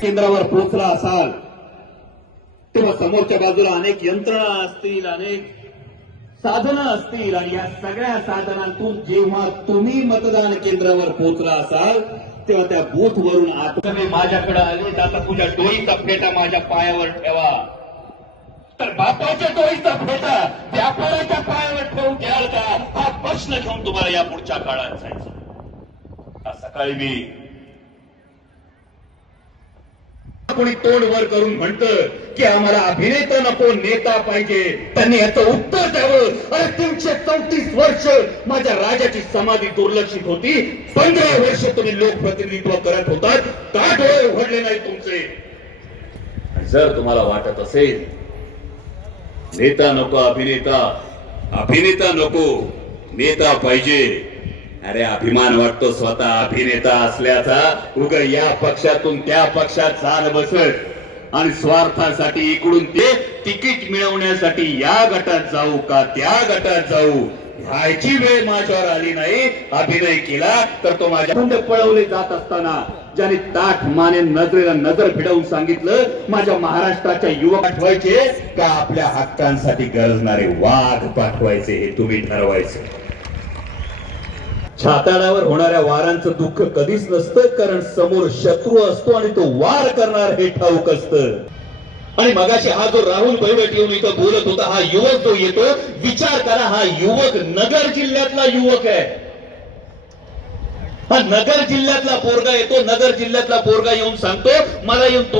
केंद्रावर पोहोचला असाल तेव्हा समोरच्या बाजूला अनेक यंत्रणा असतील अनेक साधनं असतील आणि या सगळ्या साधनांतून जेव्हा तुम्ही मतदान केंद्रावर पोहोचला असाल तेव्हा त्या बूथ वरून माझ्याकडे आले. आता तुझ्या डोईचा फेटा माझ्या पायावर ठेवा. तर बापाच्या डोईचा फेटा व्यापाराच्या पायावर ठेवून घ्याल का? हा प्रश्न घेऊन तुम्हाला या पुढच्या काळात जायचा सकाळी मी कोणी तोंड वर करून म्हणतं की आम्हाला अभिनेता नको नेता पाहिजे. त्यांनी याचं उत्तर द्यावं. अरे तीनशे चौतीस वर्ष माझ्या राजाची समाधी दुर्लक्षित होती. पंधरा वर्ष तुम्ही लोकप्रतिनिधित्व करत होतात. का डोळे उघडले नाही तुमचे? जर तुम्हाला वाटत असेल नेता नको अभिनेता. अभिनेता नको नेता पाहिजे. अरे अभिमान वाटतो स्वतः अभिनेता असल्याचा. उग या पक्षातून त्या पक्षात चाल बसत आणि स्वार्थासाठी इकडून ते तिकीट मिळवण्यासाठी या गटात जाऊ का त्या गटात जाऊ? व्हायची वेळ माझ्यावर आली नाही. अभिनय केला तर तो माझ्या पळवले जात असताना ज्याने ताठ माने नजरेला नजर भिडवून सांगितलं माझ्या महाराष्ट्राच्या युवक पाठवायचे का आपल्या हक्कांसाठी गरजणारे वाघ पाठवायचे हे तुम्ही ठरवायचे? छाताडावर होणाऱ्या वारांचं दुःख कधीच नसतं कारण समोर शत्रू असतो आणि तो वार करणार हे ठाऊक असत. आणि मगाशी हा जो राहुल बैवट येऊन इथं बोलत होता हा युवक जो येतो विचार करा हा युवक नगर जिल्ह्यातला युवक आहे. हा नगर जिल्ह्यातला पोरगा येतो नगर जिल्ह्यातला पोरगा येऊन सांगतो मला येऊन तो